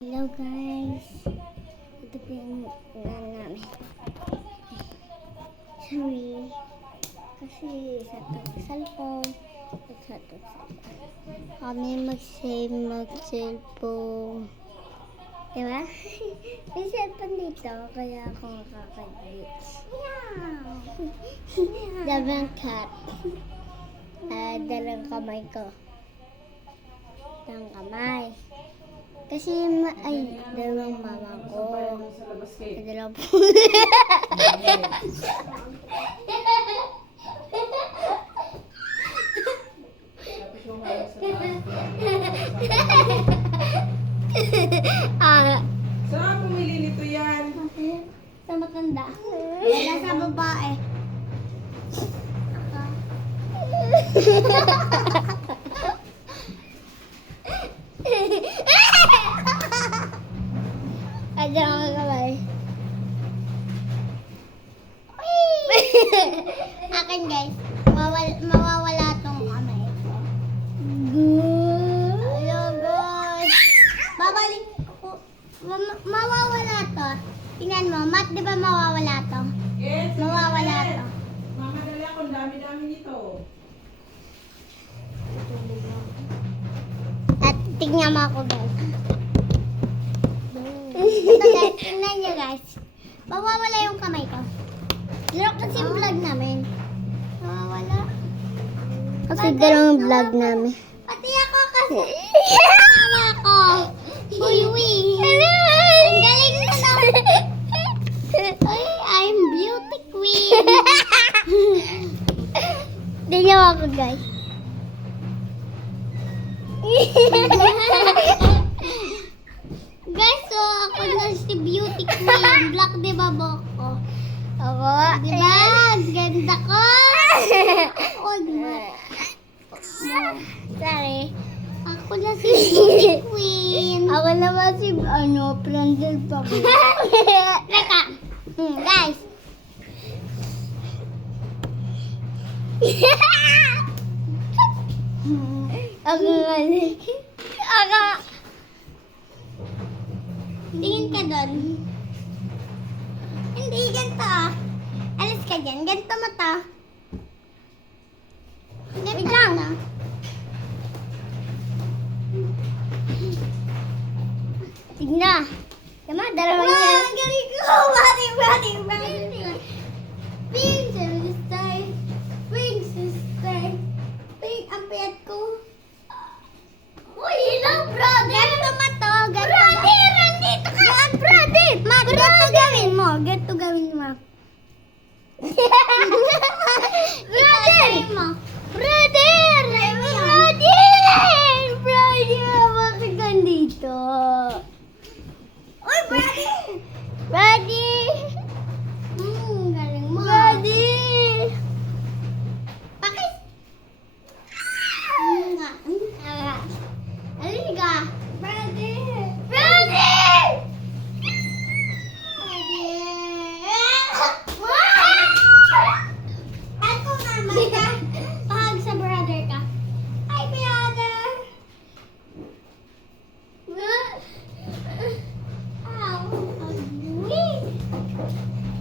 Hello guys, ito po yung ulan namin. Sorry, kasi sa cellphone, kami mag-cellphone. Diba? May cellphone dito, kaya ako makakag-glitch. Dabang cat. Dalang kamay ko. Dalang kamay. Kasi dalawang mama ko. Dalawang po. Saan pumili nito yan? Sa matanda. Wala sa babae. Aja mga kamay. Akin guys, mawawala tong kamay ko. Hello guys. Babalik ko. Mawawala to. Tingnan mo, Mat, di ba mawawala to? Yes. Mawawala to. Mama, dali ako. Dami-dami nito. At tingnan mo ako guys. Ito guys, tingnan nyo guys. Mawawala yung kamay ko. Laro kasi yung vlog namin. Mawawala. Kasi dalawang vlog namin. Pati ako kasi. Mama ko. Uy. Ang galing na naman. Uy, I'm beauty queen. Tingnan mo ako guys. Guys, so ako na si beauty queen. Black di ba buhok ko? Ako. Di ba? Ganda ko. Oh, di ba? Sorry. Ako na si beauty queen. Ako naman si, Brandel pa. Laka. Guys. Ako nga. Ako. Tingin ka doon. Hindi, ganito. Alis ka dyan. Ganito mo to. Wait lang. Tignan. Tama, dalawa niya. Wow, ang galing ko. Bati. Pink sister. Pink sister. Pink ang piyat ko. Uy, hello, brother. Ganito mo to. Brother, nandito ka. Brother. Ma, ganito gawin mo. Ganito gawin mo. Brother. Brother. Bakit ganito? Uy, brother. Brother. Galing mo. Brother. Bakit? Alin ka? Brother! Brother! Ako naman ka. Pahag sa brother ka. Hi, brother! Ow!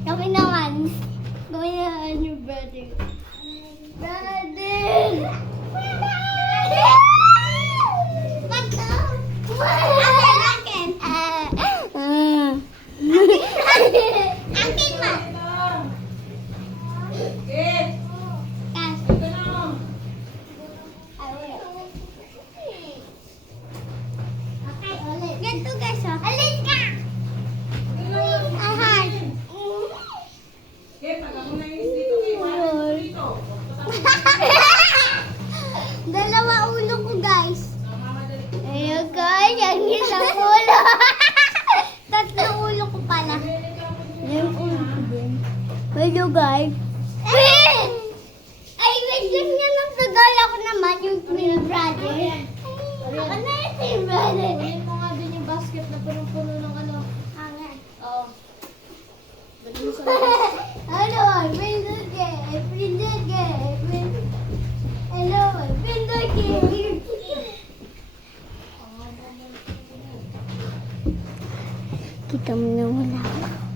Gawin naman. Gawin naman yung brother. Brother! Akin! Akin mo! Kit! Kas. Ito na. Okay, ulit. Ganito guys, oh. Alin ka! Ito na. Ahad. Kit, taga mo na yung dito. Dito. Dalawa ulo ko guys. Mama, dali. Ayun guys, ang isang ulo. Tatlong ulo ko pala. Yung ulo ko din. Hello guys. Ay, wait lang yan. Nagtagal ako naman yung twin brother. Ako na yung twin brother. Kunin mo nga din yung basket na punong-puno ng ano. Angan. Oo. Dali mo sa Hello, I'm Pinduke. Hello, I'm Pinduke. Kita mo na wala ka.